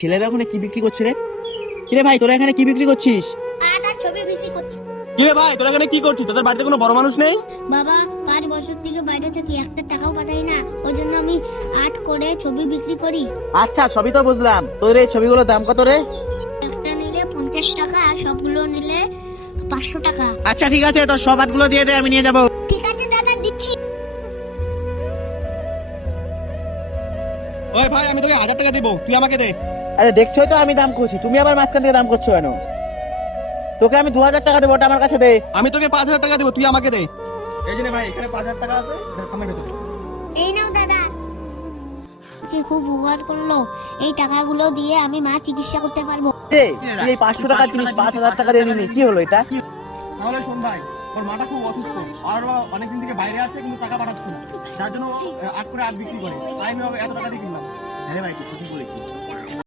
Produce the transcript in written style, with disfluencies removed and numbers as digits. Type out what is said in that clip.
ছেলেরা ওখানে কি বিক্রি করছে রে? কিরে ভাই, তোরা এখানে কি বিক্রি করছিস? ছবি বিক্রি করছি। কিরে ভাই, তোরা এখানে কি করছিস? তোদের বাড়িতে কোনো বড় মানুষ নেই? বাবা 5 বছর থেকে বাইরে থাকি, একটা টাকাও পাঠাই না, ওই জন্য আমি আর্ট করে ছবি বিক্রি করি। আচ্ছা, সবই তো বুঝলাম। তোর এই ছবিগুলোর দাম কত রে? একটা নিলে 50 টাকা আর সবগুলো নিলে 500 টাকা। আচ্ছা ঠিক আছে, তোর সব হাতগুলো দিয়ে দে, আমি নিয়ে যাবো। ঠিক আছে দাদা, দিচ্ছি। ওই ভাই, আমি তোকে 1000 টাকা দিব, তুই আমাকে দে। আরে দেখছোই তো আমি দাম করছি, তুমি আবার মাঝখান থেকে দাম করছো কেন? তোকে আমি 2000 টাকা দেবো, ওটা আমার কাছে দে। আমি তোকে 5000 টাকা দিব, তুই আমাকে দে। এই যে নে ভাই, এখানে 5000 টাকা আছে, এটা খামের ভেতরে। এই নাও দাদা। কি খুব উপকার করলো, এই টাকাগুলো দিয়ে আমি মা চিকিৎসা করতে পারবো। রে, তুই এই 500 টাকার জিনিস 5000 টাকা দিয়ে নিলি, কি হলো এটা? তাহলে শোন ভাই, ওর মাটা খুব অসুস্থ আর ও অনেকদিন থেকে বাইরে আছে, কিন্তু টাকা পাঠাচ্ছে না, যার জন্য আট করে আট বিক্রি করে, তাই আমি এত টাকা দিয়ে কিনলাম। আরে ভাই, তুই ঠিকই বলেছিস।